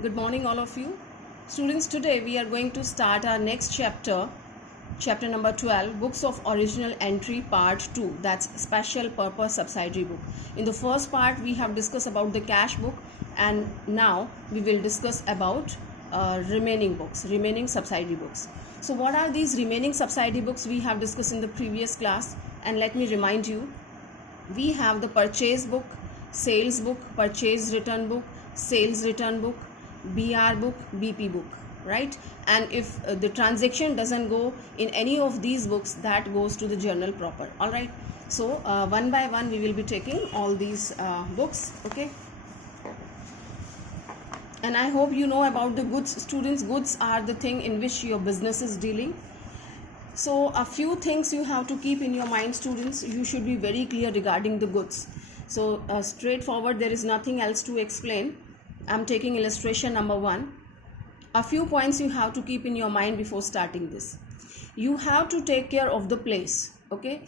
Good morning, all of you. Students, today we are going to start our next chapter, chapter number 12, Books of Original Entry, Part 2. That's Special Purpose Subsidiary Book. In the first part, we have discussed about the cash book, and now we will discuss about remaining books, remaining subsidiary books. So, what are these remaining subsidiary books we have discussed in the previous class? And let me remind you, we have the purchase book, sales book, purchase return book, sales return book, BR book, BP book, right? And if the transaction doesn't go in any of these books, that goes to the journal proper. All right, so one by one we will be taking all these books, okay? And I hope you know about the goods. Students, goods are the thing in which your business is dealing. So a few things you have to keep in your mind, students. You should be very clear regarding the goods. So straightforward, there is nothing else to explain. I'm taking illustration number 1. A few points you have to keep in your mind before starting this. You have to take care of the place, okay?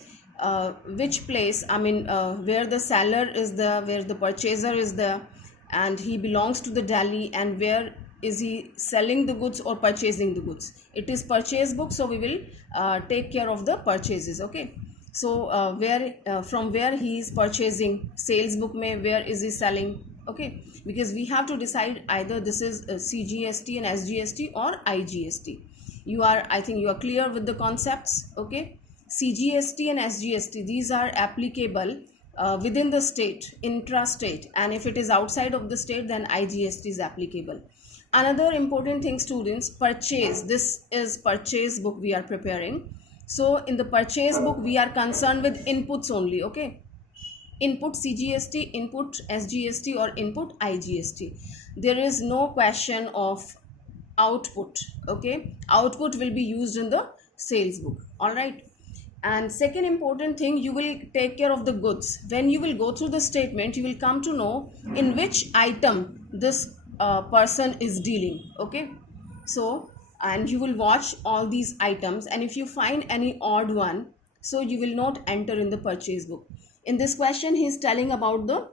Which place? I mean, where the seller is there, where the purchaser is there, and he belongs to the Delhi, and where is he selling the goods or purchasing the goods. It is purchase book, so we will take care of the purchases, okay? So from where he is purchasing, sales book mein where is he selling, okay? Because we have to decide either this is CGST and SGST or IGST. I think you are clear with the concepts, okay? CGST and SGST, these are applicable within the state, intra-state, and if it is outside of the state, then IGST is applicable. Another important thing, students, purchase. This is purchase book we are preparing. So in the purchase book, we are concerned with inputs only, okay? Input CGST, input SGST, or input IGST. There is no question of output, okay? Output will be used in the sales book, all right? And second important thing, you will take care of the goods. When you will go through the statement, you will come to know in which item this person is dealing, okay? So, and you will watch all these items, and if you find any odd one, so you will not enter in the purchase book. In this question, he is telling about the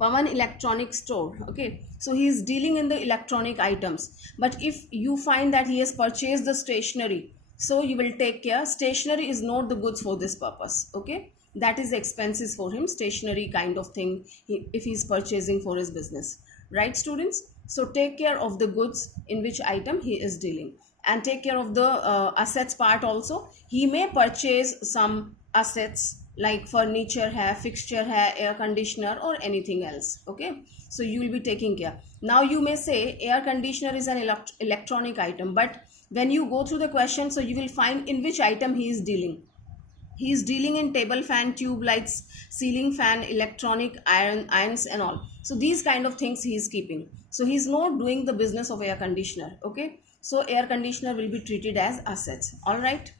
Pawan electronic store, okay? So he is dealing in the electronic items, but if you find that he has purchased the stationery, so you will take care. Stationery is not the goods for this purpose, okay? That is expenses for him, stationery kind of thing, if he is purchasing for his business, right, students? So take care of the goods in which item he is dealing, and take care of the assets part also. He may purchase some assets like furniture hai, fixture hai, air conditioner, or anything else, okay? So you will be taking care. Now you may say air conditioner is an electronic item, but when you go through the question, so you will find in which item he is dealing. He is dealing in table fan, tube lights, ceiling fan, electronic irons and all. So these kind of things he is keeping. So he is not doing the business of air conditioner, okay? So air conditioner will be treated as assets, all right?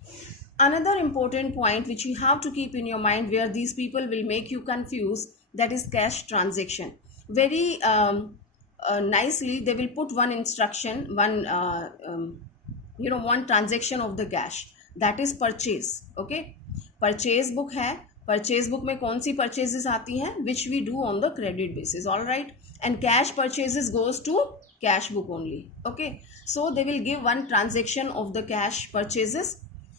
Another important point which you have to keep in your mind, where these people will make you confused, that is cash transaction. Very nicely they will put one instruction, one transaction of the cash, that is purchase, okay? Purchase book है, purchase book में कौन सी purchases आती हैं, which we do on the credit basis, all right? And cash purchases goes to cash book only, okay? So they will give one transaction of the cash purchases.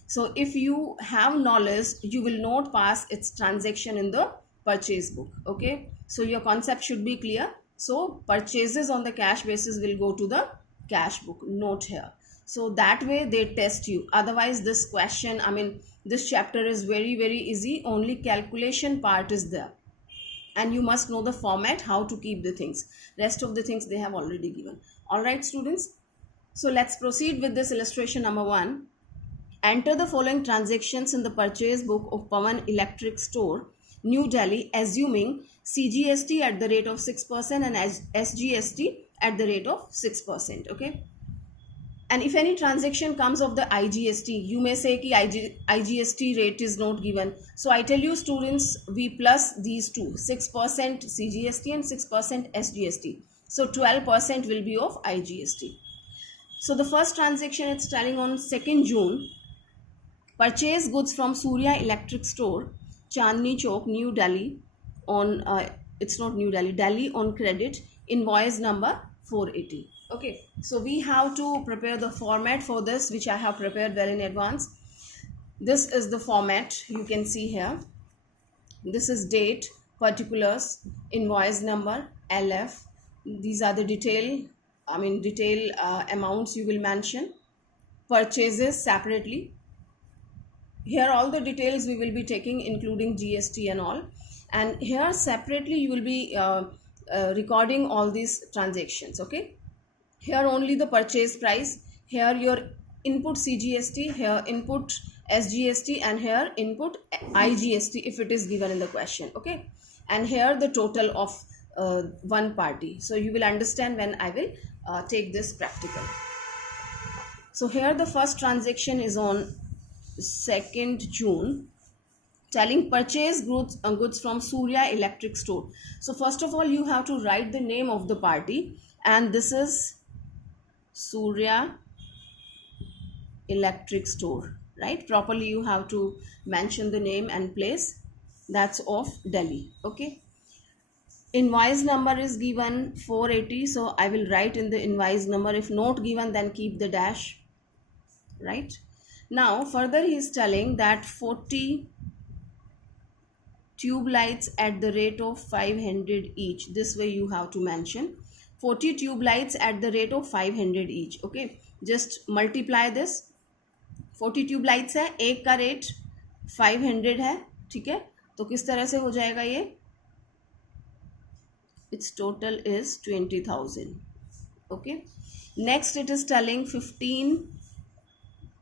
So if you have knowledge, you will not pass its transaction in the purchase book, okay? So your concept should be clear. So purchases on the cash basis will go to the cash book, note here. So that way they test you. Otherwise this question, this chapter is very, very easy. Only calculation part is there. And you must know the format, how to keep the things. Rest of the things they have already given. All right, students. So let's proceed with this illustration number 1. Enter the following transactions in the purchase book of Pawan Electric Store, New Delhi, assuming CGST at the rate of 6% and SGST at the rate of 6%, okay? And if any transaction comes of the IGST, you may say ki IGST rate is not given. So I tell you, students, we plus these two, 6% CGST and 6% SGST. So 12% will be of IGST. So the first transaction, it's telling on 2nd June, purchase goods from Surya Electric Store, Chandni Chowk, New Delhi, on, it's not New Delhi, Delhi on credit, invoice number 480. Okay, so we have to prepare the format for this, which I have prepared well in advance. This is the format you can see here. This is date, particulars, invoice number, LF. These are the detail amounts you will mention. Purchases separately. Here all the details we will be taking, including GST and all. And here separately you will be recording all these transactions. Okay, here only the purchase price, here your input CGST, here input SGST, and here input IGST if it is given in the question. Okay, and here the total of one party. So you will understand when I will take this practical. So here the first transaction is on 2nd June, telling purchase goods from Surya Electric Store. So first of all you have to write the name of the party, and this is Surya Electric Store, right? Properly you have to mention the name and place. That's of Delhi. Okay, invoice number is given 480, so I will write in the invoice number. If not given, then keep the dash, right? Now further he is telling that 40 tube lights at the rate of 500 each. This way you have to mention 40 tube lights at the rate of 500 each. Okay, just multiply this. 40 tube lights है, एक का rate 500 है, ठीक है, तो किस तरह से हो जाएगा ये, it's total is 20,000. Okay, next it is telling 15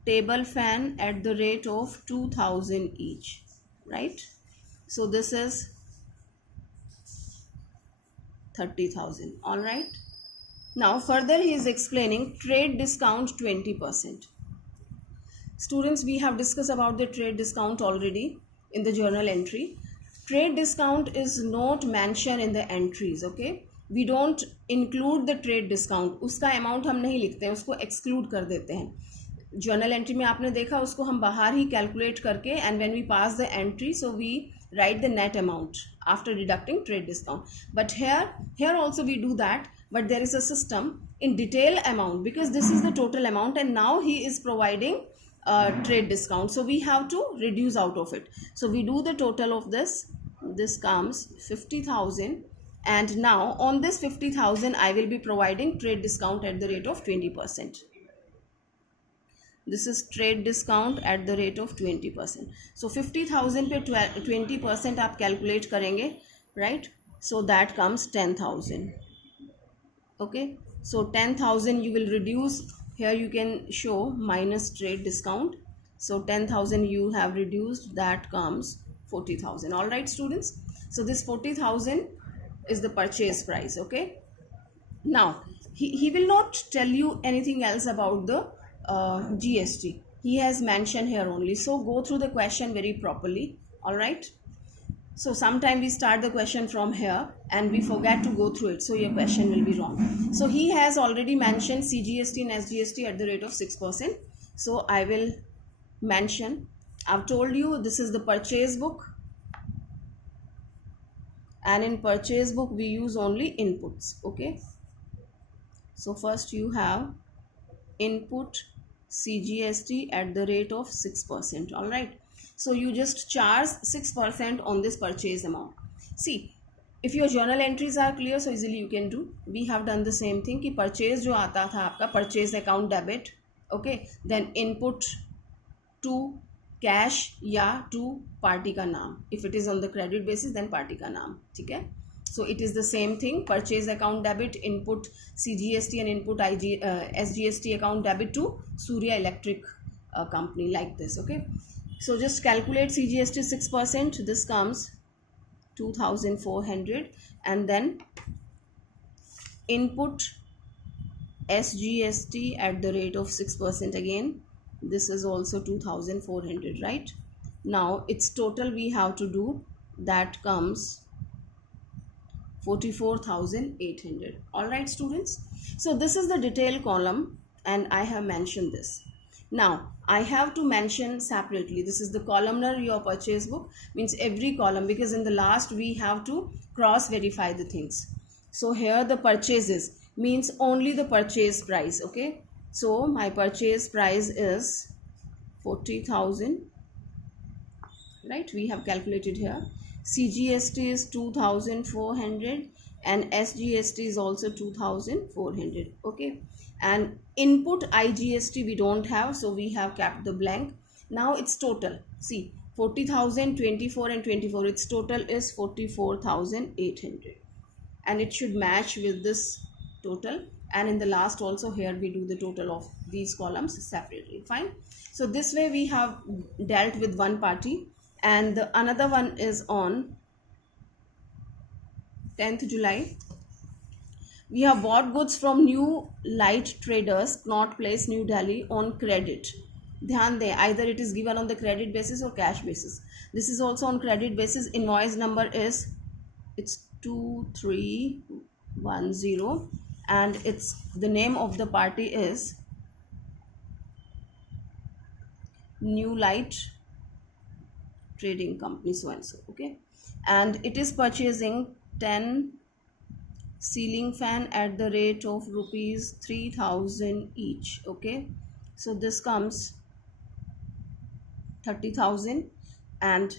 table fan at the rate of 2,000 each, right? So this is 30,000. All right. Now further he is explaining trade discount 20%. Students, we have discussed about the trade discount already in the journal entry. Trade discount is not mentioned in the entries. Okay, we don't include the trade discount. उसका amount हम नहीं लिखते हैं, उसको exclude कर देते हैं. Journal entry में आपने देखा उसको हम बाहर ही कैलकुलेट करके, and when we pass the entry so we write the net amount after deducting trade discount. But here also we do that, but there is a system in detail amount, because this is the total amount and now he is providing trade discount, so we have to reduce out of it. So we do the total of this comes 50,000, and now on this 50,000 I will be providing trade discount at the rate of 20%. This is trade discount at the rate of 20%. So 50,000 पे 20% आप calculate करेंगे, right? So that comes 10,000. Okay, so 10,000 you will reduce. Here you can show minus trade discount. So 10,000 you have reduced, that comes 40,000. All right, students. So this 40,000 is the purchase price. Okay. Now he will not tell you anything else about the GST. He has mentioned here only, so go through the question very properly. All right, so sometime we start the question from here and we forget to go through it, so your question will be wrong. So he has already mentioned CGST and SGST at the rate of 6%. So I will mention, I've told you this is the purchase book, and in purchase book we use only inputs. Okay, so first you have input CGST at the rate of 6%. All right, so you just charge 6% on this purchase amount. See, if your journal entries are clear, so easily you can do. We have done the same thing कि purchase जो आता था आपका purchase account debit, okay, then input to cash या to party का नाम. If it is on the credit basis, then party का नाम, ठीक है. So it is the same thing, purchase account debit, input CGST and input SGST account debit to Surya Electric company, like this. Okay, so just calculate CGST 6%, this comes 2,400, and then input SGST at the rate of 6% again, this is also 2,400, right? Now its total we have to do, that comes 44,800. All right, students, so this is the detail column and I have mentioned this. Now I have to mention separately, this is the columnar your purchase book, means every column, because in the last we have to cross verify the things. So here the purchases, means only the purchase price. Okay, so my purchase price is 40,000, right? We have calculated here. CGST is 2,400 and SGST is also 2,400. Okay, and input IGST we don't have, so we have kept the blank. Now it's total. See, 40,000, 24 and 24, its total is 44,800, and it should match with this total. And in the last also, here we do the total of these columns separately. Fine. So this way we have dealt with one party, and the another one is on 10th July. We have bought goods from New Light Traders, Connaught Place, New Delhi on credit. ध्यान दें, either it is given on the credit basis or cash basis. This is also on credit basis. Invoice number is, it's 2310, and it's the name of the party is New Light Trading Company, so and so. Okay, and it is purchasing 10 ceiling fan at the rate of rupees 3,000 each. Okay, so this comes 30,000, and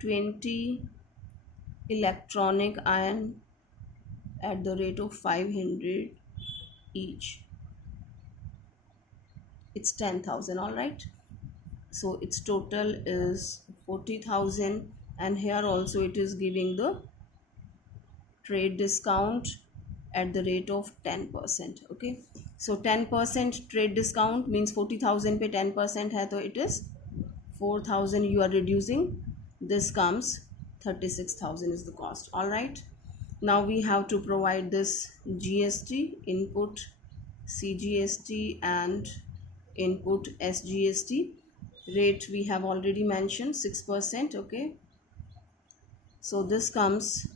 20 electronic iron at the rate of 500 each. It's 10,000. All right, so its total is 40,000, and here also it is giving the trade discount at the rate of 10%. Okay, so 10% trade discount means 40,000 पे 10% है, तो it is 4,000 you are reducing. This comes 36,000 is the cost. All right, now we have to provide this GST, input CGST and input SGST. Rate we have already mentioned, 6%. Okay, so this comes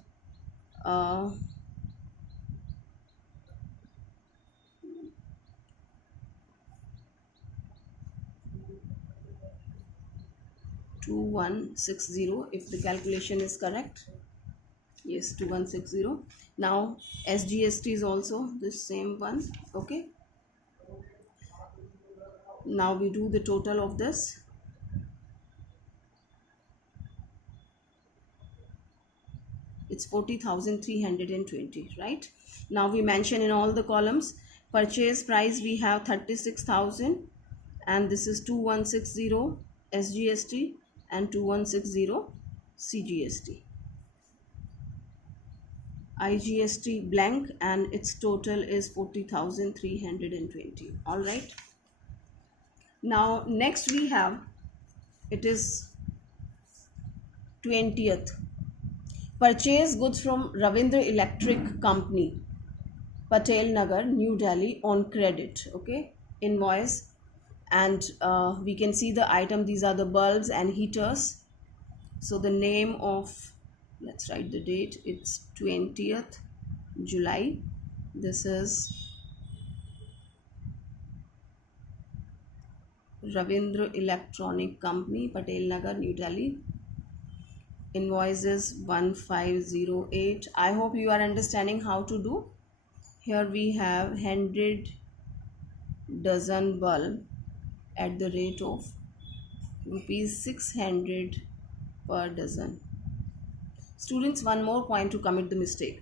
2160, if the calculation is correct. Yes, 2160. Now SGST is also the same one. Okay, now we do the total of this. It's 40,320, right? Now we mention in all the columns, purchase price we have 36,000, and this is 2160 SGST and 2160 CGST. IGST blank, and its total is 40,320. All right, now next we have, it is 20th, purchase goods from Ravindra Electric Company, Patel Nagar, New Delhi on credit. Okay, invoice, and we can see the item. These are the bulbs and heaters. So the name of, let's write the date, it's 20th July. This is Ravindra Electronic Company, Patel Nagar, New Delhi. Invoice is 1508. I hope you are understanding how to do. Here we have 100 dozen bulb at the rate of rupees 600 per dozen. Students, one more point to commit the mistake.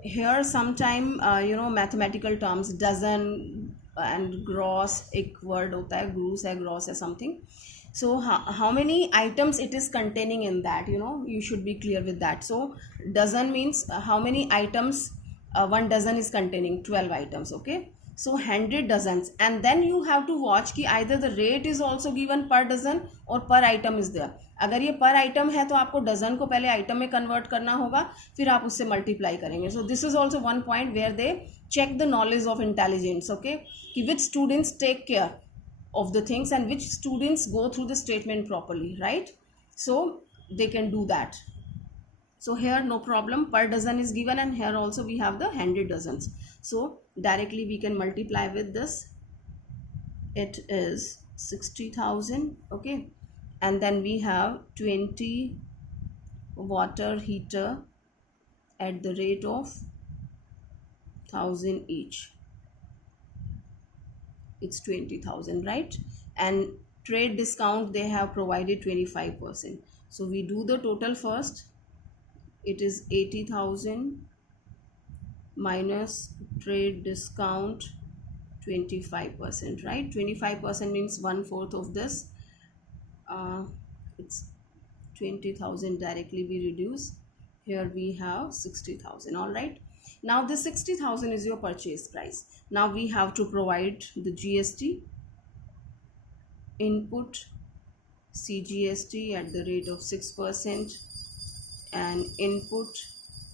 Here sometime mathematical terms, dozen and gross एक word होता है, gross है, gross है, something. So how many items it is containing in that, you should be clear with that. So dozen means how many items one dozen is containing, 12 items. Okay, so 100 dozens, and then you have to watch कि either the rate is also given per dozen or per item is there. अगर ये पर item है तो आपको dozen को पहले item में कन्वर्ट करना होगा, फिर आप उससे मल्टीप्लाई करेंगे. So this is also one point where they check the knowledge of intelligence. Okay, कि which students take care of the things and which students go through the statement properly, right? So they can do that. So here no problem, per dozen is given, and here also we have the 100 dozens. So directly we can multiply with this. It is 60,000. Okay, and then we have 20 water heater at the rate of 1000 each. It's 20,000, right? And trade discount they have provided 25%. So we do the total first. It is 80,000 minus trade discount 25%, right? 25% means 1/4 of this. It's 20,000 directly we reduce. Here we have 60,000. All right, now this 60,000 is your purchase price. Now we have to provide the GST, input CGST at the rate of 6%, and input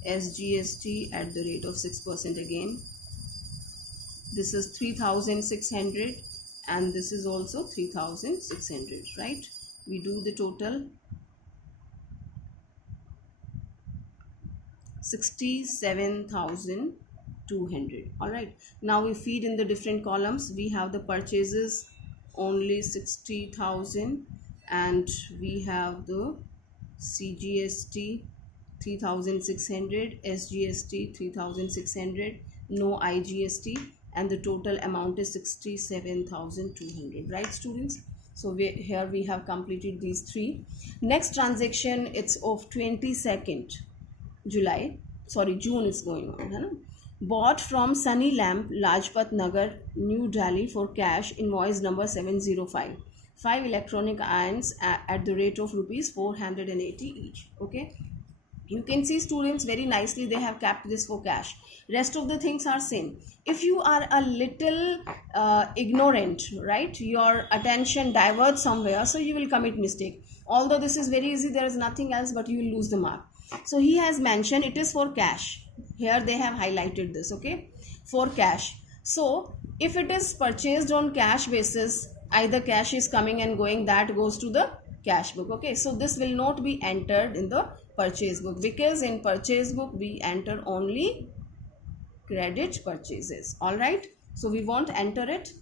SGST at the rate of 6% again. This is 3,600 and this is also 3,600, right? We do the total 67,200. All right, now we feed in the different columns. We have the purchases only 60,000 and we have the CGST 3,600, SGST 3,600, no IGST, and the total amount is 67,200, right students? So here we have completed these three. Next transaction, it's of 22nd July, sorry, June is going on, है ना? Bought from Sunny Lamp, Lajpat Nagar, New Delhi for cash, invoice number 705. 5 electronic irons at the rate of rupees 480 each. Okay, you can see students very nicely they have kept this for cash. Rest of the things are same. If you are a little ignorant, right, your attention diverts somewhere, so you will commit mistake. Although this is very easy, there is nothing else, but you will lose the mark. So he has mentioned it is for cash. Here they have highlighted this, okay, for cash. So if it is purchased on cash basis, either cash is coming and going, that goes to the cash book. Okay, so this will not be entered in the purchase book, because in purchase book we enter only credit purchases. All right, so we won't enter it.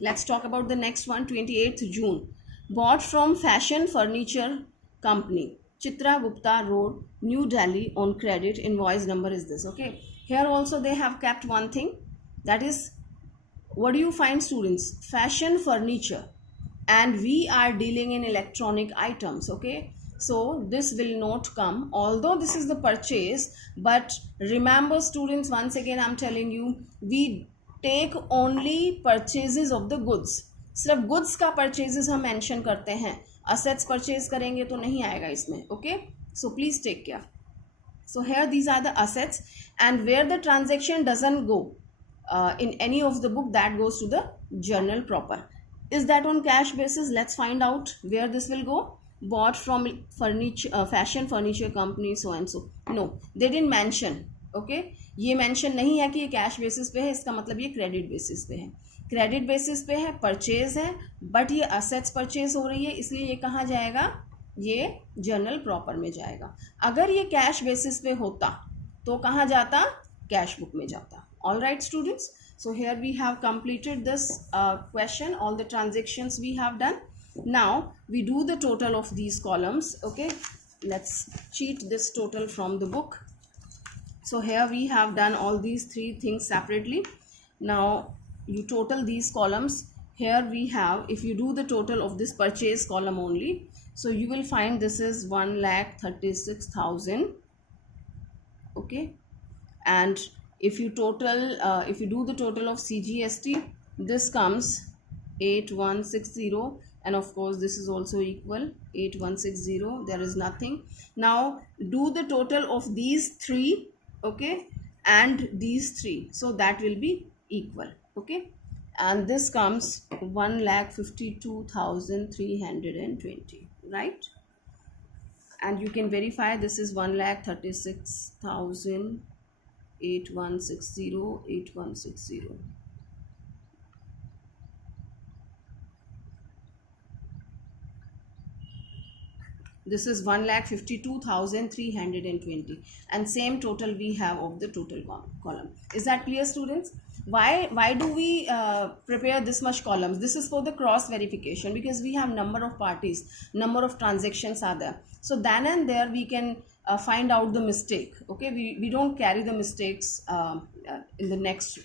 Let's talk about the next one. 28th June, bought from Fashion Furniture Company, Chitra Gupta Road, New Delhi on credit, invoice number is this. Okay, here also they have kept one thing, that is, what do you find students? Fashion furniture, and we are dealing in electronic items. Okay, so this will not come, although this is the purchase. But remember students, once again I'm telling you, we take only purchases of the goods. सिर्फ goods का purchases हम mention करते हैं, assets purchase करेंगे तो नहीं आएगा इसमें. Okay, so please take care. So here these are the assets, and where the transaction doesn't go in any of the book, that goes to the journal proper. Is that on cash basis? Let's find out where this will go. Bought from furniture, Fashion Furniture Company, so and so. No, they didn't mention. Okay, ये mention नहीं है कि ये cash basis पे है, इसका मतलब ये credit basis पे है. Credit basis पे है, purchase है, but ये assets purchase हो रही है, इसलिए ये कहाँ जाएगा? ये journal proper में जाएगा. अगर ये cash basis पे होता तो कहाँ जाता? Cash book में जाता. All right students, so here we have completed this question, all the transactions we have done. Now we do the total of these columns. Okay, let's cheat this total from the book. So here we have done all these three things separately. Now you total these columns. Here we have, if you do the total of this purchase column only, so you will find this is 1,36,000. Okay, and if you total, if you do the total of CGST, this comes 8160, and of course this is also equal 8160. There is nothing. Now do the total of these three, okay, and these three, so that will be equal. Okay, and this comes 1,52,320, right? And you can verify this is 1,36,000. 8160. This is 1,52,320, and same total we have of the total column. Is that clear students? Why do we prepare this much columns? This is for the cross verification, because we have number of parties, number of transactions are there. So then and there we can find out the mistake. Okay, we don't carry the mistakes in the next,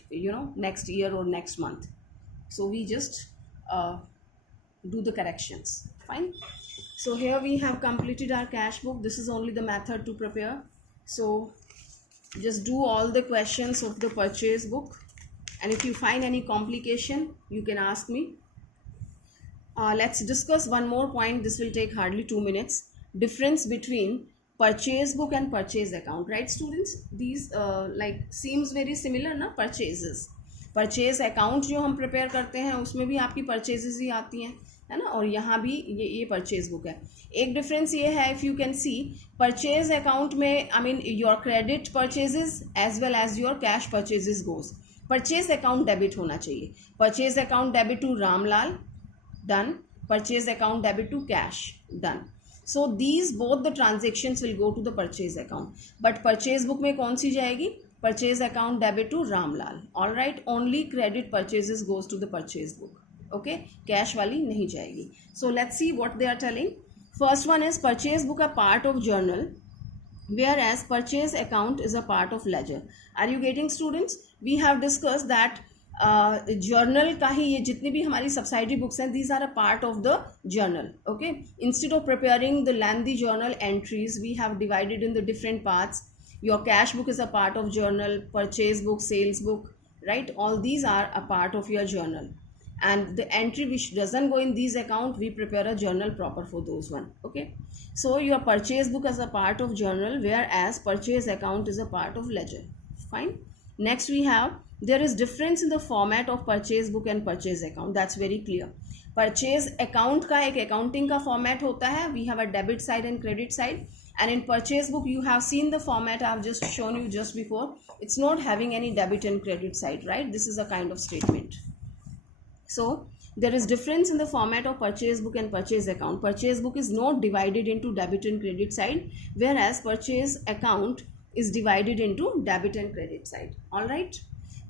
next year or next month. So we just do the corrections. Fine. So here we have completed our cash book. This is only the method to prepare. So just do all the questions of the purchase book, and if you find any complication you can ask me. Let's discuss one more point. This will take hardly 2 minutes. Difference between purchase book and purchase account, right students? These like seems very similar ना, purchases. Purchase account जो हम prepare करते हैं उसमें भी आपकी purchases ही आती हैं, है ना, और यहाँ भी ये परचेज बुक है. एक डिफरेंस ये है, if you can see, purchase account में I mean your credit purchases as well as your cash purchases goes. Purchase account debit होना चाहिए. Purchase account debit to Ramlal, done. Purchase account debit to cash, done. So these both the transactions will go to the purchase account. But purchase book में कौन सी जाएगी? Purchase account debit to Ramlal. All right, only credit purchases goes to the purchase book. Okay, cash वाली नहीं जाएगी. So let's see what they are telling. First one is purchase book a part of journal, whereas purchase account is a part of ledger. Are you getting, students? We have discussed that journal का ही ये जितनी भी हमारी subsidiary books हैं, these are a part of the journal. Okay, instead of preparing the lengthy journal entries, we have divided in the different parts. Your cash book is a part of journal, purchase book, sales book, right? All these are a part of your journal, and the entry which doesn't go in these account, we prepare a journal proper for those one. Okay, so your purchase book is a part of journal, whereas purchase account is a part of ledger. Fine. Next we have, there is difference in the format of purchase book and purchase account. That's very clear. Purchase account का एक accounting का format होता है. We have a debit side and credit side. And in purchase book, you have seen the format I have just shown you just before. It's not having any debit and credit side, right? This is a kind of statement. So there is difference in the format of purchase book and purchase account. Purchase book is not divided into debit and credit side, whereas purchase account is divided into debit and credit side. All right.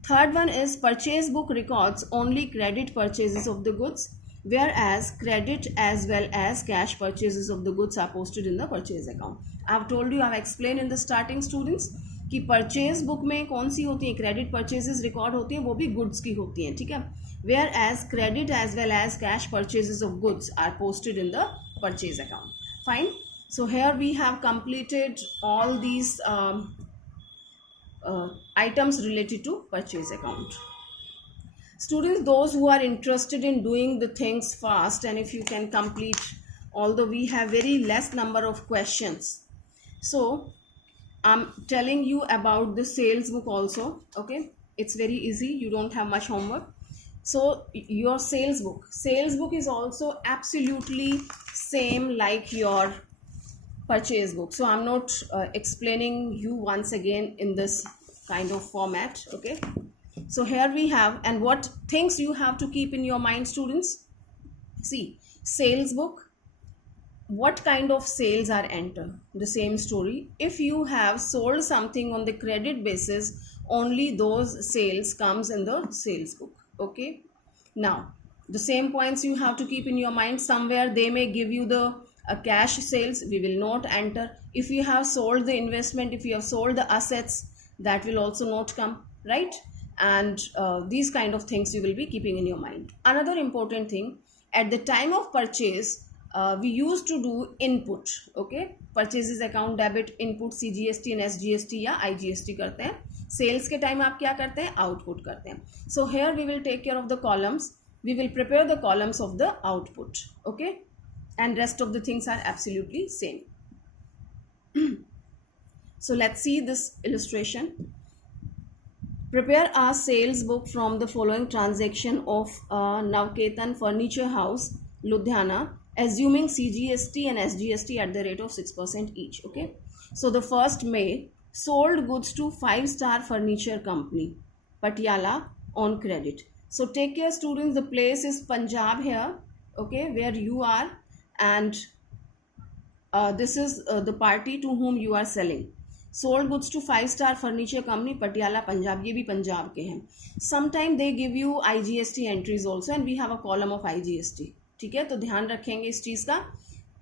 Third one is purchase book records only credit purchases of the goods, whereas credit as well as cash purchases of the goods are posted in the purchase account. I have told you, I have explained in the starting, students, कि purchase book में कौन सी होती है? credit purchases record होती हैं, वो भी goods की होती हैं, ठीक है. Whereas credit as well as cash purchases of goods are posted in the purchase account. Fine. So here we have completed all these items related to purchase account. Students, those who are interested in doing the things fast, and if you can complete, although we have very less number of questions, so I'm telling you about the sales book also. Okay, it's very easy, you don't have much homework. So your sales book is also absolutely same like your purchase book. So I'm not explaining you once again in this kind of format. Okay, so here we have, and what things you have to keep in your mind, students? See, sales book, what kind of sales are entered? The same story. If you have sold something on the credit basis, only those sales comes in the sales book. Okay, now the same points you have to keep in your mind. Somewhere they may give you the cash sales, we will not enter. If you have sold the investment, if you have sold the assets, that will also not come, right? And these kind of things you will be keeping in your mind. Another important thing, at the time of purchase, we used to do input. Okay, purchases account debit input CGST and SGST या IGST करते हैं. Sales के time आप क्या करते हैं? Output करते हैं. So here we will take care of the columns. We will prepare the columns of the output. Okay, and rest of the things are absolutely same. So let's see this illustration. Prepare a sales book from the following transaction of Navketan Furniture House, Ludhiana, assuming CGST and SGST at the rate of 6% each. Okay, so the first May, sold goods to 5-star furniture company, Patiala, on credit. So take care, students, the place is Punjab here, okay, where you are, and this is the party to whom you are selling. Sold goods to 5-star furniture company, Patiala, Punjab. ये भी पंजाब के हैं. Sometime they give you IGST entries also, and we have a column of IGST. ठीक है, तो ध्यान रखेंगे इस चीज़ का.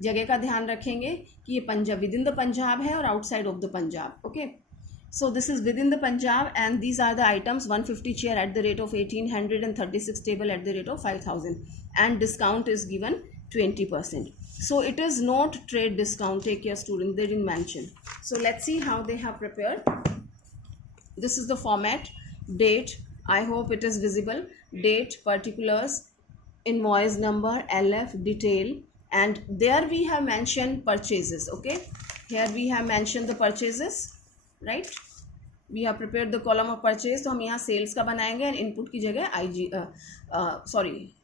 जगह का ध्यान रखेंगे कि ये Punjab with in the Punjab है और outside of the Punjab. Okay, so this is within the Punjab, and these are the items: 150 chair at the rate of 1800 and 36 table at the rate of 5000, and discount is given 20%. So it is not trade discount. Take care students, they didn't mention. So let's see how they have prepared. This is the format: date, I hope it is visible, date, particulars, invoice number, LF, detail, and there we have mentioned purchases. Okay, here we have mentioned the purchases, right? We have prepared the column of purchase. तो हम यहाँ sales का बनाएंगे and input की जगह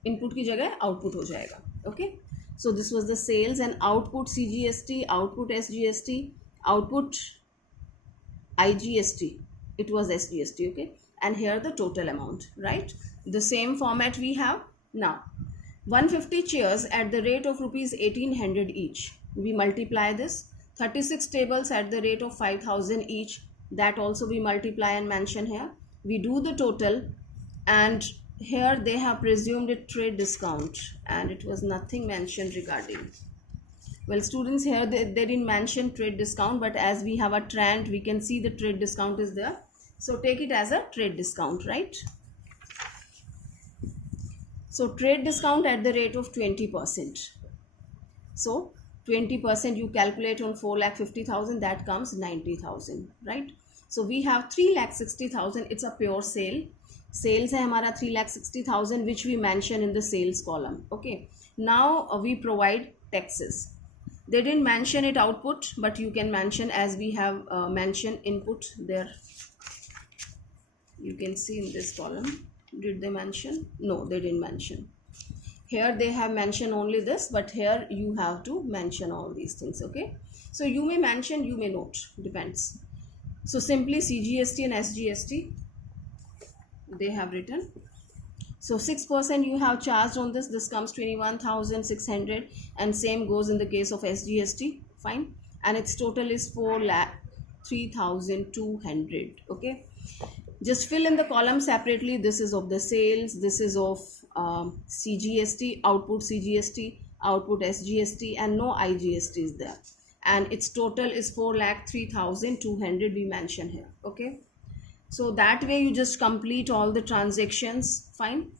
input की जगह output हो जाएगा. Okay, so this was the sales, and output CGST, output SGST, output IGST, it was SGST. Okay, and here the total amount, right? The same format we have now. 150 chairs at the rate of rupees 1800 each. We multiply this. 36 tables at the rate of 5000 each. That also we multiply and mention here. We do the total, and here they have presumed it trade discount, and it was nothing mentioned regarding. Well students, here they didn't mention trade discount, but as we have a trend, we can see the trade discount is there. So take it as a trade discount, right? So trade discount at the rate of 20%. So 20% you calculate on 4,50,000, that comes 90,000, right? So we have 3,60,000. It's a pure sale. Sales है हमारा 3,60,000, which we mention in the sales column. Okay, now we provide taxes. They didn't mention it output, but you can mention as we have mentioned input there. You can see in this column. Did they mention? No, they didn't mention. Here they have mentioned only this, but here you have to mention all these things. Okay, so you may mention, you may not, depends. So simply CGST and SGST they have written. So 6% you have charged on this. This comes 21,600, and same goes in the case of SGST. Fine, and its total is 4,03,200. Okay, just fill in the column separately. This is of the sales, this is of CGST, output CGST, output SGST, and no IGST is there, and its total is 4,03,200 we mention here. Okay, so that way you just complete all the transactions. Fine,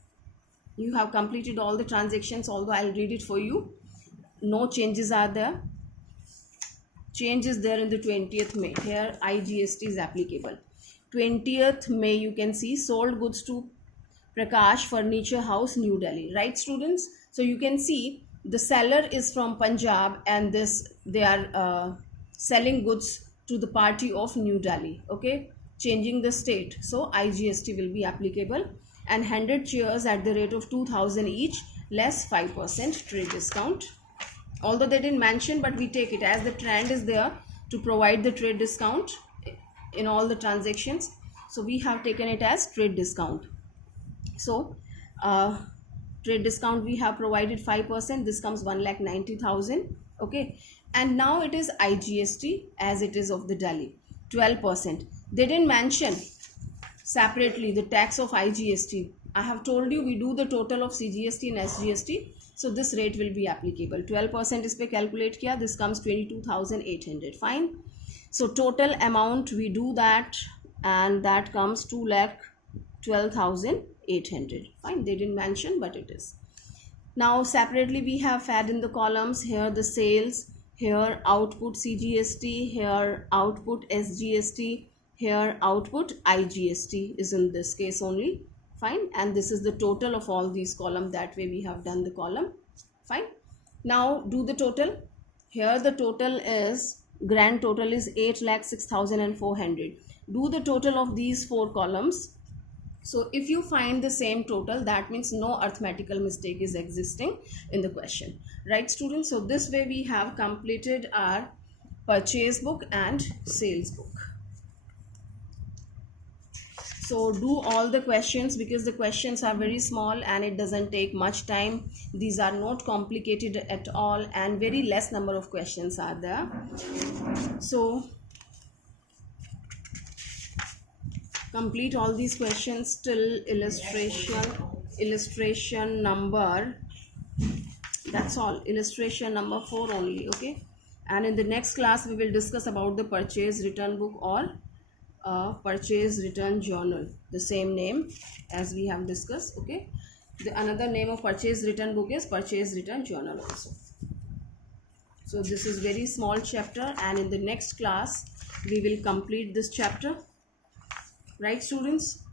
you have completed all the transactions, although I'll read it for you. No changes are there. Change is there in the 20th May. Here IGST is applicable. 20th May you can see sold goods to Prakash Furniture House, New Delhi, right students? So you can see the seller is from Punjab, and they are selling goods to the party of New Delhi. Okay, changing the state, so IGST will be applicable. And 100 chairs at the rate of 2,000 each, less 5% trade discount. Although they didn't mention, but we take it as the trend is there to provide the trade discount in all the transactions, so we have taken it as trade discount. So trade discount we have provided 5%. This comes 1,90,000. Okay, and now it is IGST as it is of the Delhi, 12%. They didn't mention separately the tax of IGST. I have told you we do the total of CGST and SGST, so this rate will be applicable. 12% is पे calculate किया, this comes 22,800. Fine, so total amount we do that, and that comes 2,12,800. Fine, they didn't mention, but it is. Now separately we have fed in the columns. Here the sales, here output CGST, here output SGST, here output IGST is in this case only. Fine, and this is the total of all these columns. That way we have done the column. Fine, now do the total. Here the total is, grand total is 8,06,400. Do the total of these four columns. So if you find the same total, that means no arithmetical mistake is existing in the question, right students? So this way we have completed our purchase book and sales book. So do all the questions, because the questions are very small and it doesn't take much time. These are not complicated at all, and very less number of questions are there. So complete all these questions till illustration number That's all. Illustration number 4 only. Okay, and in the next class we will discuss about the purchase return book or purchase return journal, the same name as we have discussed. Okay, the another name of purchase return book is purchase return journal also. So this is very small chapter, and in the next class we will complete this chapter, right students?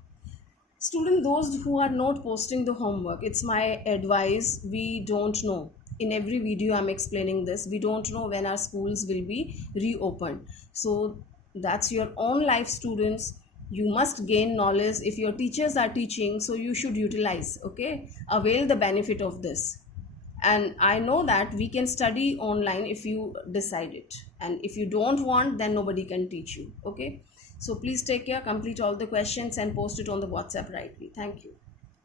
Student, those who are not posting the homework, it's my advice, we don't know, in every video I'm explaining this, we don't know when our schools will be reopened. So that's your own life, students. You must gain knowledge. If your teachers are teaching, so you should utilize, okay, avail the benefit of this. And I know that we can study online if you decide it, and if you don't want, then nobody can teach you. Okay, so please take care, complete all the questions and post it on the WhatsApp rightly. Thank you.